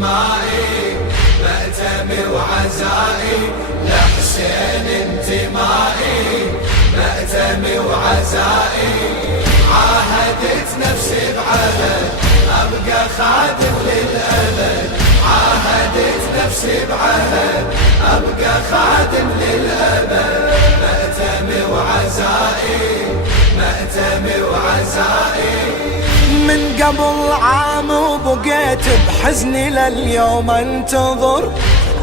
انتمائي، مأتمي وعزائي لحسين انتمائي، مأتمي وعزائي. عاهدت نفسي بعهد أبقى خادم للأبد، عاهدت نفسي بعهد أبقى خادم للأبد. مأتمي وعزائي، مأتمي وعزائي. من قبل عام وبقيت بحزني لليوم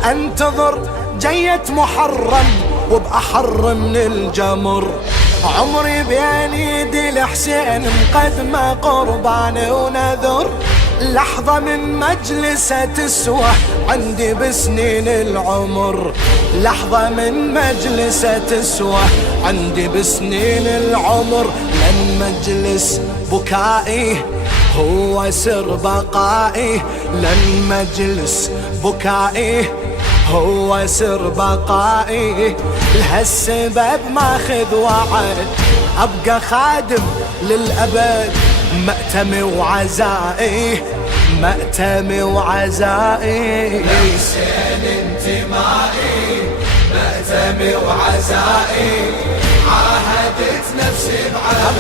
انتظر جية محرم وبأحر من الجمر. عمري بين يدي الحسين مقدمة قربان ونذر، لحظة من مجلسه تسوى عندي بسنين العمر، لحظة من مجلسه تسوى عندي بسنين العمر. لن مجلس بكائي هو سر بقائي، لن مجلس بكائي هو سر بقائي. لهالسبب ماخذ وعد أبقى خادم للأبد، مأتمي وعزائي، مأتمي وعزائي. لحسين انتمائي، مأتمي وعزائي. عاهدت نفسي بعهد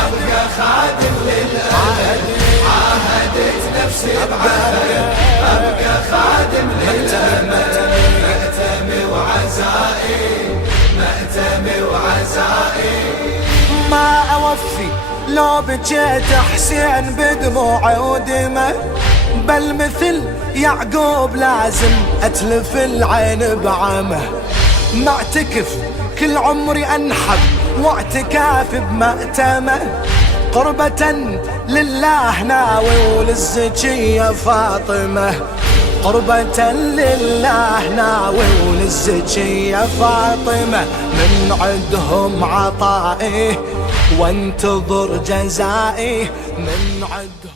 أبقى خادم للأبد، عاهدت نفسي بعهد أبقى خادم للأبد. مأتمي وعزائي، مأتمي وعزائي. ما أوفي لو بجيت حسين بدموع ودمه، بل مثل يعقوب لازم أتلف العين بعمه. معتكف كل عمري أنحب واعتكاف بمأتمه، قربة لله ناوي وللزكية فاطمة، قربة لله ناوي وللزكية فاطمة. من عندهم عطائي وانتظر جزائي، من عندهم